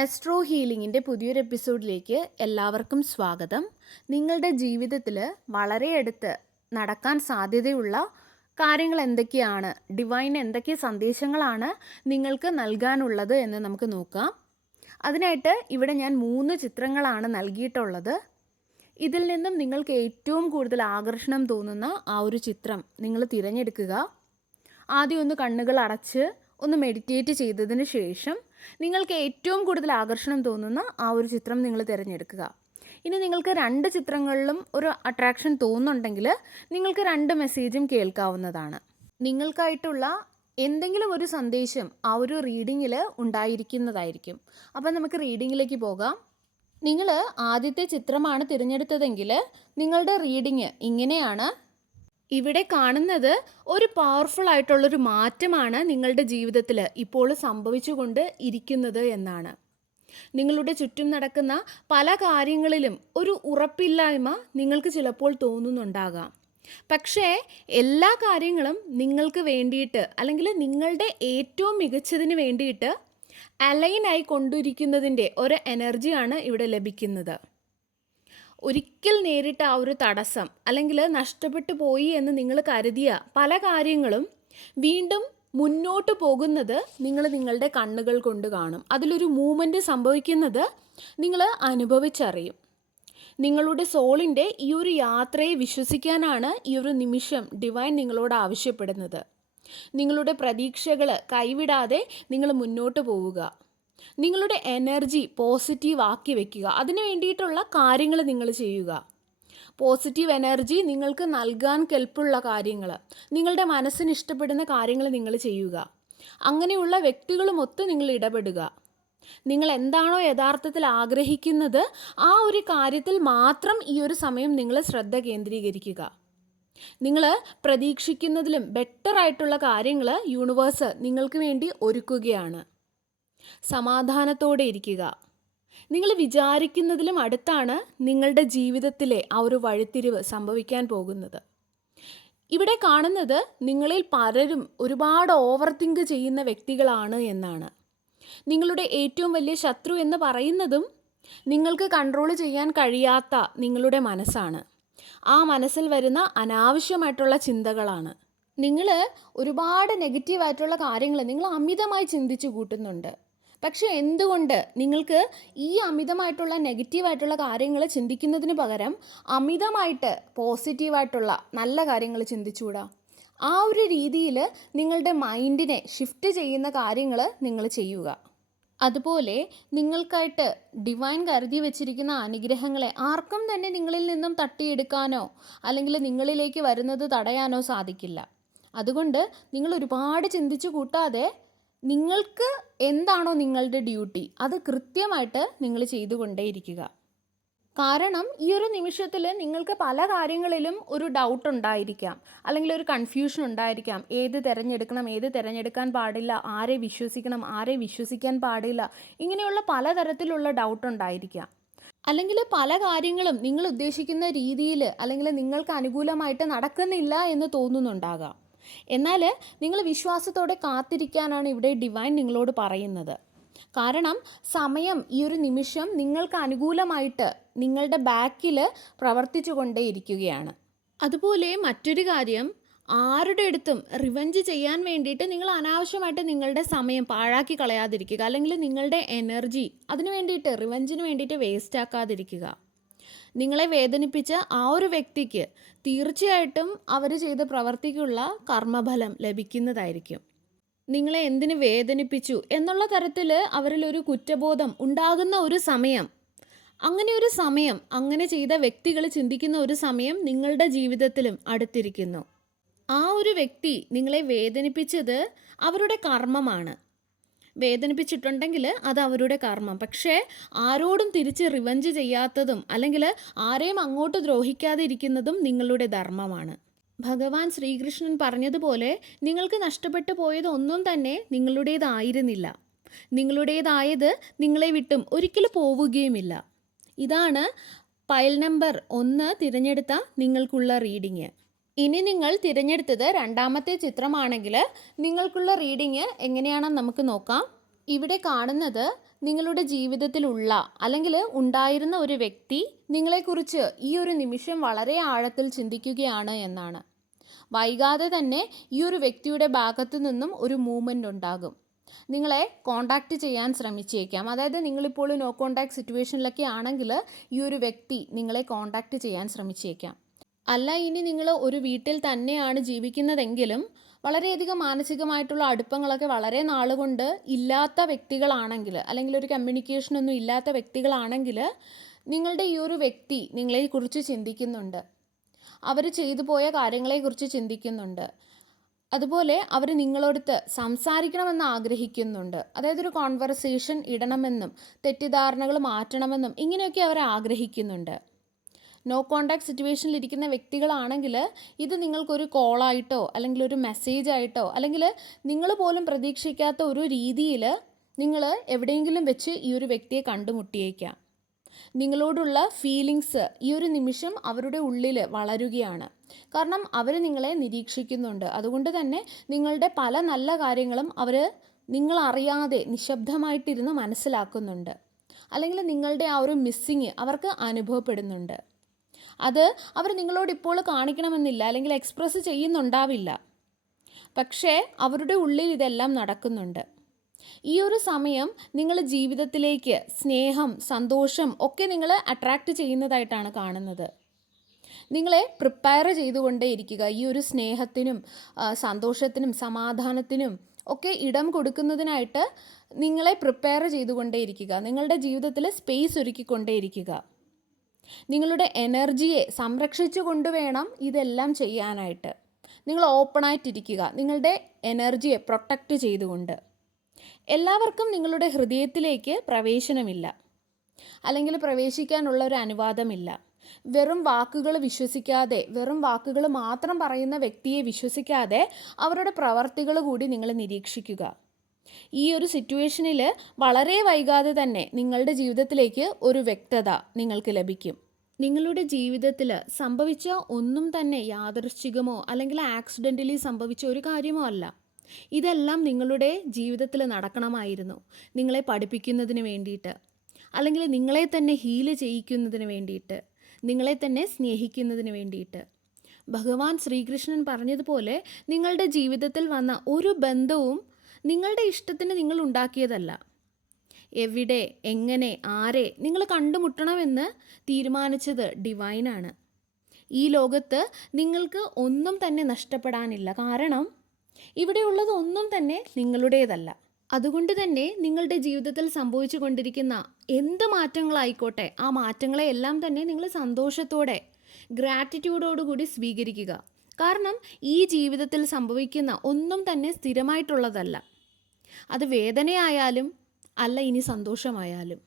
Astro ഹീലിംഗിൻ്റെ പുതിയൊരു എപ്പിസോഡിലേക്ക് എല്ലാവർക്കും സ്വാഗതം. നിങ്ങളുടെ ജീവിതത്തിൽ വളരെ അടുത്ത് നടക്കാൻ സാധ്യതയുള്ള കാര്യങ്ങൾ എന്തൊക്കെയാണ്, ഡിവൈൻ എന്തൊക്കെ സന്ദേശങ്ങളാണ് നിങ്ങൾക്ക് നൽകാനുള്ളത് എന്ന് നമുക്ക് നോക്കാം. അതിനായിട്ട് ഇവിടെ ഞാൻ 3 ചിത്രങ്ങളാണ് നൽകിയിട്ടുള്ളത്. ഇതിൽ നിന്നും നിങ്ങൾക്ക് ഏറ്റവും കൂടുതൽ ആകർഷണം തോന്നുന്ന ആ ഒരു ചിത്രം നിങ്ങൾ തിരഞ്ഞെടുക്കുക. ആദ്യം ഒന്ന് കണ്ണുകൾ അടച്ച് ഒന്ന് മെഡിറ്റേറ്റ് ചെയ്തതിന് ശേഷം നിങ്ങൾക്ക് ഏറ്റവും കൂടുതൽ ആകർഷണം തോന്നുന്ന ആ ഒരു ചിത്രം നിങ്ങൾ തിരഞ്ഞെടുക്കുക. ഇനി നിങ്ങൾക്ക് 2 ചിത്രങ്ങളിലും ഒരു അട്രാക്ഷൻ തോന്നുന്നുണ്ടെങ്കിൽ നിങ്ങൾക്ക് 2 മെസ്സേജും കേൾക്കാവുന്നതാണ്. നിങ്ങൾക്കായിട്ടുള്ള എന്തെങ്കിലും ഒരു സന്ദേശം ആ ഒരു റീഡിങ്ങിൽ ഉണ്ടായിരിക്കുന്നതായിരിക്കും. അപ്പം നമുക്ക് റീഡിങ്ങിലേക്ക് പോകാം. നിങ്ങൾ ആദ്യത്തെ ചിത്രമാണ് തിരഞ്ഞെടുത്തതെങ്കിൽ നിങ്ങളുടെ റീഡിങ് ഇങ്ങനെയാണ്. ഇവിടെ കാണുന്നത് ഒരു പവർഫുൾ ആയിട്ടുള്ളൊരു മാറ്റമാണ് നിങ്ങളുടെ ജീവിതത്തിൽ ഇപ്പോൾ സംഭവിച്ചുകൊണ്ട് ഇരിക്കുന്നത് എന്നാണ്. നിങ്ങളുടെ ചുറ്റും നടക്കുന്ന പല കാര്യങ്ങളിലും ഒരു ഉറപ്പില്ലായ്മ നിങ്ങൾക്ക് ചിലപ്പോൾ തോന്നുന്നുണ്ടാകാം. പക്ഷേ എല്ലാ കാര്യങ്ങളും നിങ്ങൾക്ക് വേണ്ടിയിട്ട് അല്ലെങ്കിൽ നിങ്ങളുടെ ഏറ്റവും മികച്ചതിന് വേണ്ടിയിട്ട് അലൈനായി കൊണ്ടിരിക്കുന്നതിൻ്റെ ഒരു എനർജിയാണ് ഇവിടെ ലഭിക്കുന്നത്. ഒരിക്കൽ നേരിട്ട ആ ഒരു തടസ്സം അല്ലെങ്കിൽ നഷ്ടപ്പെട്ടു പോയി എന്ന് നിങ്ങൾ കരുതിയ പല കാര്യങ്ങളും വീണ്ടും മുന്നോട്ട് പോകുന്നത് നിങ്ങൾ നിങ്ങളുടെ കണ്ണുകൾ കൊണ്ട് കാണും. അതിലൊരു മൂവ്മെൻറ്റ് സംഭവിക്കുന്നത് നിങ്ങൾ അനുഭവിച്ചറിയും. നിങ്ങളുടെ സോളിൻ്റെ ഈ ഒരു യാത്രയെ വിശ്വസിക്കാനാണ് ഈ ഒരു നിമിഷം ഡിവൈൻ നിങ്ങളോട് ആവശ്യപ്പെടുന്നത്. നിങ്ങളുടെ പ്രതീക്ഷകൾ കൈവിടാതെ നിങ്ങൾ മുന്നോട്ട് പോവുക. നിങ്ങളുടെ എനർജി പോസിറ്റീവ് ആക്കി വെക്കുക. അതിന് വേണ്ടിയിട്ടുള്ള കാര്യങ്ങൾ നിങ്ങൾ ചെയ്യുക. പോസിറ്റീവ് എനർജി നിങ്ങൾക്ക് നൽകാൻ കെൽപ്പുള്ള കാര്യങ്ങൾ, നിങ്ങളുടെ മനസ്സിന് ഇഷ്ടപ്പെടുന്ന കാര്യങ്ങൾ നിങ്ങൾ ചെയ്യുക. അങ്ങനെയുള്ള വ്യക്തികളുമൊത്ത് നിങ്ങൾ ഇടപെടുക. നിങ്ങൾ എന്താണോ യഥാർത്ഥത്തിൽ ആഗ്രഹിക്കുന്നത് ആ ഒരു കാര്യത്തിൽ മാത്രം ഈ ഒരു സമയം നിങ്ങൾ ശ്രദ്ധ കേന്ദ്രീകരിക്കുക. നിങ്ങൾ പ്രതീക്ഷിക്കുന്നതിലും ബെറ്ററായിട്ടുള്ള കാര്യങ്ങൾ യൂണിവേഴ്സ് നിങ്ങൾക്ക് വേണ്ടി ഒരുക്കുകയാണ്. സമാധാനത്തോടെ ഇരിക്കുക. നിങ്ങൾ വിചാരിക്കുന്നതിലും അടുത്താണ് നിങ്ങളുടെ ജീവിതത്തിലെ ആ ഒരു വഴിത്തിരിവ് സംഭവിക്കാൻ പോകുന്നത്. ഇവിടെ കാണുന്നത് നിങ്ങളിൽ പലരും ഒരുപാട് ഓവർ തിങ്ക് ചെയ്യുന്ന വ്യക്തികളാണ് എന്നാണ്. നിങ്ങളുടെ ഏറ്റവും വലിയ ശത്രു എന്ന് പറയുന്നതും നിങ്ങൾക്ക് കൺട്രോൾ ചെയ്യാൻ കഴിയാത്ത നിങ്ങളുടെ മനസ്സാണ്. ആ മനസ്സിൽ വരുന്ന അനാവശ്യമായിട്ടുള്ള ചിന്തകളാണ്. നിങ്ങൾ ഒരുപാട് നെഗറ്റീവായിട്ടുള്ള കാര്യങ്ങൾ നിങ്ങൾ അമിതമായി ചിന്തിച്ചു കൂട്ടുന്നുണ്ട്. പക്ഷേ എന്തുകൊണ്ട് നിങ്ങൾക്ക് ഈ അമിതമായിട്ടുള്ള നെഗറ്റീവായിട്ടുള്ള കാര്യങ്ങൾ ചിന്തിക്കുന്നതിന് പകരം അമിതമായിട്ട് പോസിറ്റീവായിട്ടുള്ള നല്ല കാര്യങ്ങൾ ചിന്തിച്ചുകൂടാ? ആ ഒരു രീതിയിൽ നിങ്ങളുടെ മൈൻഡിനെ ഷിഫ്റ്റ് ചെയ്യുന്ന കാര്യങ്ങൾ നിങ്ങൾ ചെയ്യുക. അതുപോലെ നിങ്ങൾക്കായിട്ട് ഡിവൈൻ കരുതി വെച്ചിരിക്കുന്ന അനുഗ്രഹങ്ങളെ ആർക്കും തന്നെ നിങ്ങളിൽ നിന്നും തട്ടിയെടുക്കാനോ അല്ലെങ്കിൽ നിങ്ങളിലേക്ക് വരുന്നത് തടയാനോ സാധിക്കില്ല. അതുകൊണ്ട് നിങ്ങൾ ഒരുപാട് ചിന്തിച്ചു കൂട്ടാതെ നിങ്ങൾക്ക് എന്താണോ നിങ്ങളുടെ ഡ്യൂട്ടി അത് കൃത്യമായിട്ട് നിങ്ങൾ ചെയ്തുകൊണ്ടേയിരിക്കുക. കാരണം ഈ ഒരു നിമിഷത്തിൽ നിങ്ങൾക്ക് പല കാര്യങ്ങളിലും ഒരു ഡൗട്ട് ഉണ്ടായിരിക്കാം, അല്ലെങ്കിൽ ഒരു കൺഫ്യൂഷൻ ഉണ്ടായിരിക്കാം. ഏത് തിരഞ്ഞെടുക്കണം, ഏത് തിരഞ്ഞെടുക്കാൻ പാടില്ല, ആരെ വിശ്വസിക്കണം, ആരെ വിശ്വസിക്കാൻ പാടില്ല, ഇങ്ങനെയുള്ള പലതരത്തിലുള്ള ഡൗട്ട് ഉണ്ടായിരിക്കാം. അല്ലെങ്കിൽ പല കാര്യങ്ങളും നിങ്ങൾ ഉദ്ദേശിക്കുന്ന രീതിയിൽ അല്ലെങ്കിൽ നിങ്ങൾക്ക് അനുകൂലമായിട്ട് നടക്കുന്നില്ല എന്ന് തോന്നുന്നുണ്ടാകാം. എന്നാൽ നിങ്ങൾ വിശ്വാസത്തോടെ കാത്തിരിക്കാനാണ് ഇവിടെ ഡിവൈൻ നിങ്ങളോട് പറയുന്നത്. കാരണം സമയം ഈ ഒരു നിമിഷം നിങ്ങൾക്ക് അനുകൂലമായിട്ട് നിങ്ങളുടെ ബാക്കിൽ പ്രവർത്തിച്ചു കൊണ്ടേയിരിക്കുകയാണ്. അതുപോലെ മറ്റൊരു കാര്യം, ആരുടെ അടുത്തും റിവഞ്ച് ചെയ്യാൻ വേണ്ടിയിട്ട് നിങ്ങൾ അനാവശ്യമായിട്ട് നിങ്ങളുടെ സമയം പാഴാക്കി കളയാതിരിക്കുക. അല്ലെങ്കിൽ നിങ്ങളുടെ എനർജി അതിന് വേണ്ടിയിട്ട് റിവഞ്ചിന് വേണ്ടിയിട്ട് വേസ്റ്റ് ആക്കാതിരിക്കുക. നിങ്ങളെ വേദനിപ്പിച്ച ആ ഒരു വ്യക്തിക്ക് തീർച്ചയായിട്ടും അവർ ചെയ്ത പ്രവർത്തിക്കുള്ള കർമ്മഫലം ലഭിക്കുന്നതായിരിക്കും. നിങ്ങളെ എന്തിനു വേദനിപ്പിച്ചു എന്നുള്ള തരത്തിൽ അവരിലൊരു കുറ്റബോധം ഉണ്ടാകുന്ന ഒരു സമയം, അങ്ങനെ ഒരു സമയം, അങ്ങനെ ചെയ്ത വ്യക്തികൾ ചിന്തിക്കുന്ന ഒരു സമയം നിങ്ങളുടെ ജീവിതത്തിലും അടുത്തിരിക്കുന്നു. ആ ഒരു വ്യക്തി നിങ്ങളെ വേദനിപ്പിച്ചത് അവരുടെ കർമ്മമാണ്. വേദനിപ്പിച്ചിട്ടുണ്ടെങ്കിൽ അത് അവരുടെ കർമ്മം. പക്ഷേ ആരോടും തിരിച്ച് റിവഞ്ച് ചെയ്യാത്തതും അല്ലെങ്കിൽ ആരെയും അങ്ങോട്ട് ദ്രോഹിക്കാതെ ഇരിക്കുന്നതും നിങ്ങളുടെ ധർമ്മമാണ്. ഭഗവാൻ ശ്രീകൃഷ്ണൻ പറഞ്ഞതുപോലെ നിങ്ങൾക്ക് നഷ്ടപ്പെട്ടു പോയത് ഒന്നും തന്നെ നിങ്ങളുടേതായിരുന്നില്ല. നിങ്ങളുടേതായത് നിങ്ങളെ വിട്ടും ഒരിക്കലും പോവുകയുമില്ല. ഇതാണ് പൈൽ നമ്പർ 1 തിരഞ്ഞെടുത്ത നിങ്ങൾക്കുള്ള റീഡിങ്. ഇനി നിങ്ങൾ തിരഞ്ഞെടുത്തത് 2ാമത്തെ ചിത്രമാണെങ്കിൽ നിങ്ങൾക്കുള്ള റീഡിങ് എങ്ങനെയാണെന്ന് നമുക്ക് നോക്കാം. ഇവിടെ കാണുന്നത് നിങ്ങളുടെ ജീവിതത്തിലുള്ള അല്ലെങ്കിൽ ഉണ്ടായിരുന്ന ഒരു വ്യക്തി നിങ്ങളെക്കുറിച്ച് ഈ ഒരു നിമിഷം വളരെ ആഴത്തിൽ ചിന്തിക്കുകയാണ് എന്നാണ്. വൈകാതെ തന്നെ ഈ ഒരു വ്യക്തിയുടെ ഭാഗത്തു നിന്നും ഒരു മൂവ്മെൻ്റ് ഉണ്ടാകും. നിങ്ങളെ കോണ്ടാക്റ്റ് ചെയ്യാൻ ശ്രമിച്ചേക്കാം. അതായത് നിങ്ങളിപ്പോൾ നോ കോണ്ടാക്ട് സിറ്റുവേഷനിലൊക്കെ ആണെങ്കിൽ ഈ ഒരു വ്യക്തി നിങ്ങളെ കോണ്ടാക്റ്റ് ചെയ്യാൻ ശ്രമിച്ചേക്കാം. അല്ല, ഇനി നിങ്ങൾ ഒരു വീട്ടിൽ തന്നെയാണ് ജീവിക്കുന്നതെങ്കിലും വളരെയധികം മാനസികമായിട്ടുള്ള അടുപ്പങ്ങളൊക്കെ വളരെ നാളുകൊണ്ട് ഇല്ലാത്ത വ്യക്തികളാണെങ്കിൽ, അല്ലെങ്കിൽ ഒരു കമ്മ്യൂണിക്കേഷനൊന്നും ഇല്ലാത്ത വ്യക്തികളാണെങ്കിൽ, നിങ്ങളുടെ ഈ ഒരു വ്യക്തി നിങ്ങളെക്കുറിച്ച് ചിന്തിക്കുന്നുണ്ട്. അവർ ചെയ്തു പോയ കാര്യങ്ങളെക്കുറിച്ച് ചിന്തിക്കുന്നുണ്ട്. അതുപോലെ അവർ നിങ്ങളോടത്ത് സംസാരിക്കണമെന്ന് ആഗ്രഹിക്കുന്നുണ്ട്. അതായത് ഒരു കോൺവെർസേഷൻ ഇടണമെന്നും തെറ്റിദ്ധാരണകൾ മാറ്റണമെന്നും ഇങ്ങനെയൊക്കെ അവർ ആഗ്രഹിക്കുന്നുണ്ട്. നോ കോണ്ടാക്ട് സിറ്റുവേഷനിൽ ഇരിക്കുന്ന വ്യക്തികളാണെങ്കിൽ ഇത് നിങ്ങൾക്കൊരു കോളായിട്ടോ അല്ലെങ്കിൽ ഒരു മെസ്സേജായിട്ടോ അല്ലെങ്കിൽ നിങ്ങൾ പോലും പ്രതീക്ഷിക്കാത്ത ഒരു രീതിയിൽ നിങ്ങൾ എവിടെയെങ്കിലും വെച്ച് ഈ ഒരു വ്യക്തിയെ കണ്ടുമുട്ടിയേക്കാം. നിങ്ങളോടുള്ള ഫീലിങ്സ് ഈ ഒരു നിമിഷം അവരുടെ ഉള്ളിൽ വളരുകയാണ്. കാരണം അവർ നിങ്ങളെ നിരീക്ഷിക്കുന്നുണ്ട്. അതുകൊണ്ട് തന്നെ നിങ്ങളുടെ പല നല്ല കാര്യങ്ങളും അവർ നിങ്ങളറിയാതെ നിശബ്ദമായിട്ടിരുന്ന് മനസ്സിലാക്കുന്നുണ്ട്. അല്ലെങ്കിൽ നിങ്ങളുടെ ആ ഒരു മിസ്സിങ് അവർക്ക് അനുഭവപ്പെടുന്നുണ്ട്. അത് അവർ നിങ്ങളോട് ഇപ്പോൾ കാണിക്കണമെന്നില്ല, അല്ലെങ്കിൽ എക്സ്പ്രസ് ചെയ്യുന്നുണ്ടാവില്ല. പക്ഷേ അവരുടെ ഉള്ളിൽ ഇതെല്ലാം നടക്കുന്നുണ്ട്. ഈ ഒരു സമയം നിങ്ങൾ ജീവിതത്തിലേക്ക് സ്നേഹം, സന്തോഷം ഒക്കെ നിങ്ങൾ അട്രാക്റ്റ് ചെയ്യുന്നതായിട്ടാണ് കാണുന്നത്. നിങ്ങളെ പ്രിപ്പയർ ചെയ്തുകൊണ്ടേയിരിക്കുക. ഈ ഒരു സ്നേഹത്തിനും സന്തോഷത്തിനും സമാധാനത്തിനും ഒക്കെ ഇടം കൊടുക്കുന്നതിനായിട്ട് നിങ്ങളെ പ്രിപ്പയർ ചെയ്തുകൊണ്ടേയിരിക്കുക. നിങ്ങളുടെ ജീവിതത്തിൽ സ്പേസ് ഒരുക്കിക്കൊണ്ടേയിരിക്കുക. നിങ്ങളുടെ എനർജിയെ സംരക്ഷിച്ചു കൊണ്ടുവേണം ഇതെല്ലാം ചെയ്യാനായിട്ട്. നിങ്ങൾ ഓപ്പണായിട്ടിരിക്കുക, നിങ്ങളുടെ എനർജിയെ പ്രൊട്ടക്റ്റ് ചെയ്തുകൊണ്ട്. എല്ലാവർക്കും നിങ്ങളുടെ ഹൃദയത്തിലേക്ക് പ്രവേശനമില്ല, അല്ലെങ്കിൽ പ്രവേശിക്കാനുള്ള ഒരു അനുവാദമില്ല. വെറും വാക്കുകൾ വിശ്വസിക്കാതെ, വെറും വാക്കുകൾ മാത്രം പറയുന്ന വ്യക്തിയെ വിശ്വസിക്കാതെ അവരുടെ പ്രവർത്തികൾ കൂടി നിങ്ങൾ നിരീക്ഷിക്കുക. ഈ ഒരു സിറ്റുവേഷനിൽ വളരെ വൈകാതെ തന്നെ നിങ്ങളുടെ ജീവിതത്തിലേക്ക് ഒരു വ്യക്തത നിങ്ങൾക്ക് ലഭിക്കും. നിങ്ങളുടെ ജീവിതത്തിൽ സംഭവിച്ച ഒന്നും തന്നെ യാദൃശ്ചികമോ അല്ലെങ്കിൽ ആക്സിഡൻ്റലി സംഭവിച്ച ഒരു കാര്യമോ അല്ല. ഇതെല്ലാം നിങ്ങളുടെ ജീവിതത്തിൽ നടക്കണമായിരുന്നു. നിങ്ങളെ പഠിപ്പിക്കുന്നതിന് വേണ്ടിയിട്ട്, അല്ലെങ്കിൽ നിങ്ങളെ തന്നെ ഹീല് ചെയ്യിക്കുന്നതിന് വേണ്ടിയിട്ട്, നിങ്ങളെ തന്നെ സ്നേഹിക്കുന്നതിന് വേണ്ടിയിട്ട്. ഭഗവാൻ ശ്രീകൃഷ്ണൻ പറഞ്ഞതുപോലെ നിങ്ങളുടെ ജീവിതത്തിൽ വന്ന ഒരു ബന്ധവും നിങ്ങളുടെ ഇഷ്ടത്തിന് നിങ്ങൾ ഉണ്ടാക്കിയതല്ല. എവിടെ, എങ്ങനെ, ആരെ നിങ്ങൾ കണ്ടുമുട്ടണമെന്ന് തീരുമാനിച്ചത് ഡിവൈനാണ്. ഈ ലോകത്ത് നിങ്ങൾക്ക് ഒന്നും തന്നെ നഷ്ടപ്പെടാനില്ല. കാരണം ഇവിടെയുള്ളത് ഒന്നും തന്നെ നിങ്ങളുടേതല്ല. അതുകൊണ്ട് തന്നെ നിങ്ങളുടെ ജീവിതത്തിൽ സംഭവിച്ചു കൊണ്ടിരിക്കുന്ന എന്ത് മാറ്റങ്ങളായിക്കോട്ടെ, ആ മാറ്റങ്ങളെയെല്ലാം തന്നെ നിങ്ങൾ സന്തോഷത്തോടെ, ഗ്രാറ്റിറ്റ്യൂഡോടുകൂടി സ്വീകരിക്കുക. കാരണം ഈ ജീവിതത്തിൽ സംഭവിക്കുന്ന ഒന്നും തന്നെ സ്ഥിരമായിട്ടുള്ളതല്ല. അത് വേദനയായാലും അല്ല, ഇനി സന്തോഷമായാലും.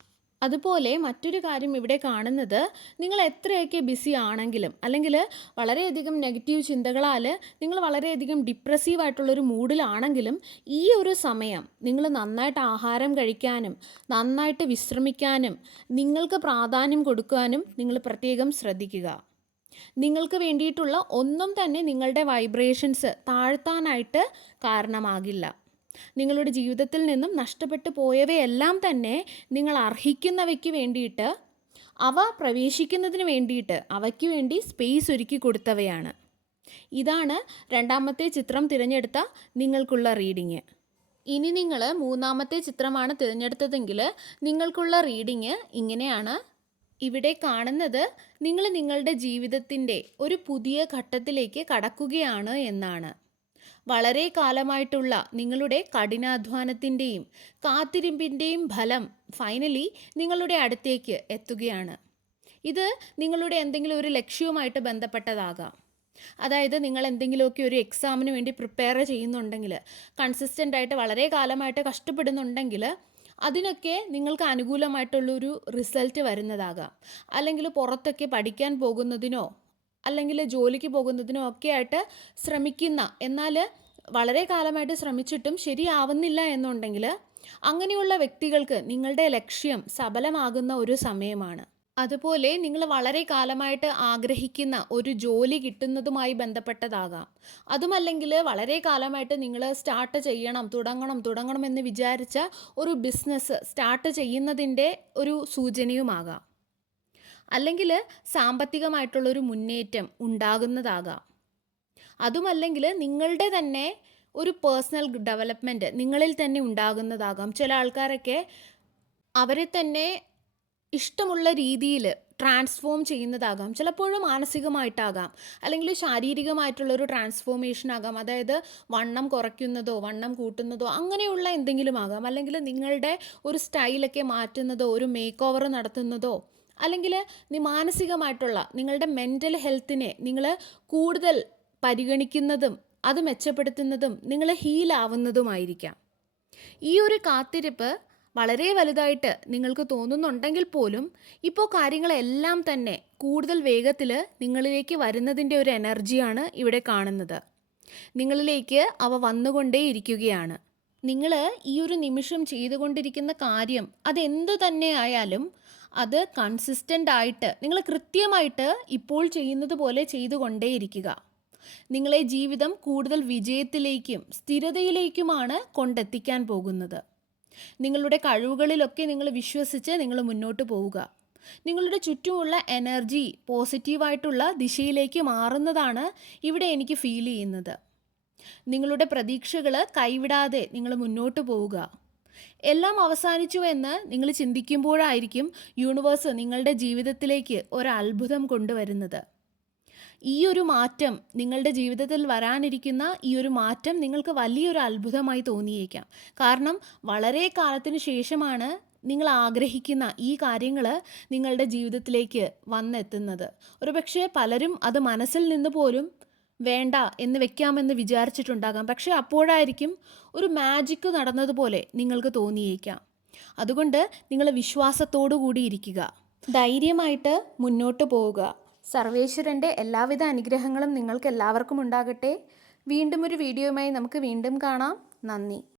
അതുപോലെ മറ്റൊരു കാര്യം ഇവിടെ കാണുന്നത്, നിങ്ങൾ എത്രയൊക്കെ ബിസി ആണെങ്കിലും, അല്ലെങ്കിൽ വളരെയധികം നെഗറ്റീവ് ചിന്തകളാൽ നിങ്ങൾ വളരെയധികം ഡിപ്രസീവായിട്ടുള്ളൊരു മൂഡിലാണെങ്കിലും, ഈ ഒരു സമയം നിങ്ങൾ നന്നായിട്ട് ആഹാരം കഴിക്കാനും നന്നായിട്ട് വിശ്രമിക്കാനും നിങ്ങൾക്ക് പ്രാധാന്യം കൊടുക്കാനും നിങ്ങൾ പ്രത്യേകം ശ്രദ്ധിക്കുക. നിങ്ങൾക്ക് വേണ്ടിയിട്ടുള്ള ഒന്നും തന്നെ നിങ്ങളുടെ വൈബ്രേഷൻസ് താഴ്ത്താനായിട്ട് കാരണമാകില്ല. നിങ്ങളുടെ ജീവിതത്തിൽ നിന്നും നഷ്ടപ്പെട്ടു പോയവയെല്ലാം തന്നെ നിങ്ങൾ അർഹിക്കുന്നവയ്ക്ക് വേണ്ടിയിട്ട്, അവ പ്രവേശിക്കുന്നതിന് വേണ്ടിയിട്ട് അവയ്ക്ക് വേണ്ടി സ്പേസ് ഒരുക്കി കൊടുത്തവയാണ്. ഇതാണ് രണ്ടാമത്തെ ചിത്രം തിരഞ്ഞെടുത്ത നിങ്ങൾക്കുള്ള റീഡിങ്. ഇനി നിങ്ങൾ മൂന്നാമത്തെ ചിത്രമാണ് തിരഞ്ഞെടുത്തതെങ്കിൽ നിങ്ങൾക്കുള്ള റീഡിങ് ഇങ്ങനെയാണ്. ഇവിടെ കാണുന്നത് നിങ്ങൾ നിങ്ങളുടെ ജീവിതത്തിൻ്റെ ഒരു പുതിയ ഘട്ടത്തിലേക്ക് കടക്കുകയാണ് എന്നാണ്. വളരെ കാലമായിട്ടുള്ള നിങ്ങളുടെ കഠിനാധ്വാനത്തിൻ്റെയും കാത്തിരിപ്പിൻ്റെയും ഫലം ഫൈനലി നിങ്ങളുടെ അടുത്തേക്ക് എത്തുകയാണ്. ഇത് നിങ്ങളുടെ എന്തെങ്കിലും ഒരു ലക്ഷ്യവുമായിട്ട് ബന്ധപ്പെട്ടതാകാം. അതായത് നിങ്ങൾ എന്തെങ്കിലുമൊക്കെ ഒരു എക്സാമിന് വേണ്ടി പ്രിപ്പയർ ചെയ്യുന്നുണ്ടെങ്കിൽ, കൺസിസ്റ്റൻ്റ് ആയിട്ട് വളരെ കാലമായിട്ട് കഷ്ടപ്പെടുന്നുണ്ടെങ്കിൽ, അതിനൊക്കെ നിങ്ങൾക്ക് അനുകൂലമായിട്ടുള്ളൊരു റിസൾട്ട് വരുന്നതാകാം. അല്ലെങ്കിൽ പുറത്തൊക്കെ പഠിക്കാൻ പോകുന്നതിനോ അല്ലെങ്കിൽ ജോലിക്ക് പോകുന്നതിനോ ഒക്കെ ആയിട്ട് ശ്രമിക്കുന്ന, എന്നാൽ വളരെ കാലമായിട്ട് ശ്രമിച്ചിട്ടും ശരിയാവുന്നില്ല എന്നുണ്ടെങ്കിൽ, അങ്ങനെയുള്ള വ്യക്തികൾക്ക് നിങ്ങളുടെ ലക്ഷ്യം സഫലമാകുന്ന ഒരു സമയമാണ്. അതുപോലെ നിങ്ങൾ വളരെ കാലമായിട്ട് ആഗ്രഹിക്കുന്ന ഒരു ജോലി കിട്ടുന്നതുമായി ബന്ധപ്പെട്ടതാകാം. അതുമല്ലെങ്കിൽ വളരെ കാലമായിട്ട് നിങ്ങൾ സ്റ്റാർട്ട് ചെയ്യണം, തുടങ്ങണം എന്ന് വിചാരിച്ച ഒരു ബിസിനസ് സ്റ്റാർട്ട് ചെയ്യുന്നതിൻ്റെ ഒരു സൂചനയുമാകാം. അല്ലെങ്കിൽ സാമ്പത്തികമായിട്ടുള്ളൊരു മുന്നേറ്റം ഉണ്ടാകുന്നതാകാം. അതുമല്ലെങ്കിൽ നിങ്ങളുടെ തന്നെ ഒരു പേഴ്സണൽ ഡെവലപ്മെൻറ്റ് നിങ്ങളിൽ തന്നെ ഉണ്ടാകുന്നതാകാം. ചില ആൾക്കാരൊക്കെ അവരെ തന്നെ ഇഷ്ടമുള്ള രീതിയിൽ ട്രാൻസ്ഫോം ചെയ്യുന്നതാകാം. ചിലപ്പോഴും മാനസികമായിട്ടാകാം, അല്ലെങ്കിൽ ശാരീരികമായിട്ടുള്ളൊരു ട്രാൻസ്ഫോർമേഷൻ ആകാം. അതായത് വണ്ണം കുറയ്ക്കുന്നതോ വണ്ണം കൂട്ടുന്നതോ അങ്ങനെയുള്ള എന്തെങ്കിലും ആകാം. അല്ലെങ്കിൽ നിങ്ങളുടെ ഒരു സ്റ്റൈലൊക്കെ മാറ്റുന്നതോ ഒരു മേക്ക് ഓവർ നടത്തുന്നതോ, അല്ലെങ്കിൽ മാനസികമായിട്ടുള്ള നിങ്ങളുടെ മെൻ്റൽ ഹെൽത്തിനെ നിങ്ങൾ കൂടുതൽ പരിഗണിക്കുന്നതും അത് മെച്ചപ്പെടുത്തുന്നതും നിങ്ങൾ ഹീലാവുന്നതുമായിരിക്കാം. ഈ ഒരു കാത്തിരിപ്പ് വളരെ വലുതായിട്ട് നിങ്ങൾക്ക് തോന്നുന്നുണ്ടെങ്കിൽ പോലും ഇപ്പോൾ കാര്യങ്ങളെല്ലാം തന്നെ കൂടുതൽ വേഗത്തിൽ നിങ്ങളിലേക്ക് വരുന്നതിൻ്റെ ഒരു എനർജിയാണ് ഇവിടെ കാണുന്നത്. നിങ്ങളിലേക്ക് അവ വന്നുകൊണ്ടേയിരിക്കുകയാണ്. നിങ്ങൾ ഈ ഒരു നിമിഷം ചെയ്തുകൊണ്ടിരിക്കുന്ന കാര്യം അതെന്തു തന്നെ ആയാലും അത് കൺസിസ്റ്റൻ്റ് ആയിട്ട് നിങ്ങൾ കൃത്യമായിട്ട് ഇപ്പോൾ ചെയ്യുന്നത് പോലെ ചെയ്തുകൊണ്ടേയിരിക്കുക. നിങ്ങളെ ജീവിതം കൂടുതൽ വിജയത്തിലേക്കും സ്ഥിരതയിലേക്കുമാണ് കൊണ്ടെത്തിക്കാൻ പോകുന്നത്. നിങ്ങളുടെ കഴിവുകളിലൊക്കെ നിങ്ങൾ വിശ്വസിച്ച് നിങ്ങൾ മുന്നോട്ട് പോവുക. നിങ്ങളുടെ ചുറ്റുമുള്ള എനർജി പോസിറ്റീവായിട്ടുള്ള ദിശയിലേക്ക് മാറുന്നതാണ് ഇവിടെ എനിക്ക് ഫീൽ ചെയ്യുന്നത്. നിങ്ങളുടെ പ്രതീക്ഷകൾ കൈവിടാതെ നിങ്ങൾ മുന്നോട്ട് പോവുക. എല്ലാം അവസാനിച്ചു എന്ന് നിങ്ങൾ ചിന്തിക്കുമ്പോഴായിരിക്കും യൂണിവേഴ്സ് നിങ്ങളുടെ ജീവിതത്തിലേക്ക് ഒരു അത്ഭുതം കൊണ്ടുവരുന്നത്. ഈ ഒരു മാറ്റം നിങ്ങളുടെ ജീവിതത്തിൽ വരാനിരിക്കുന്ന ഈ ഒരു മാറ്റം നിങ്ങൾക്ക് വലിയൊരു അത്ഭുതമായി തോന്നിയേക്കാം. കാരണം വളരെ കാലത്തിന് ശേഷമാണ് നിങ്ങൾ ആഗ്രഹിക്കുന്ന ഈ കാര്യങ്ങൾ നിങ്ങളുടെ ജീവിതത്തിലേക്ക് വന്നെത്തുന്നത്. ഒരുപക്ഷെ പലരും അത് മനസ്സിൽ നിന്ന് പോലും വേണ്ട എന്ന് വെക്കാമെന്ന് വിചാരിച്ചിട്ടുണ്ടാകാം. പക്ഷേ അപ്പോഴായിരിക്കും ഒരു മാജിക്ക് നടന്നതുപോലെ നിങ്ങൾക്ക് തോന്നിയേക്കാം. അതുകൊണ്ട് നിങ്ങൾ വിശ്വാസത്തോടു കൂടി ഇരിക്കുക, ധൈര്യമായിട്ട് മുന്നോട്ട് പോവുക. സർവേശ്വരൻ്റെ എല്ലാവിധ അനുഗ്രഹങ്ങളും നിങ്ങൾക്ക് എല്ലാവർക്കും ഉണ്ടാകട്ടെ. വീണ്ടും ഒരു വീഡിയോയുമായി നമുക്ക് വീണ്ടും കാണാം. നന്ദി.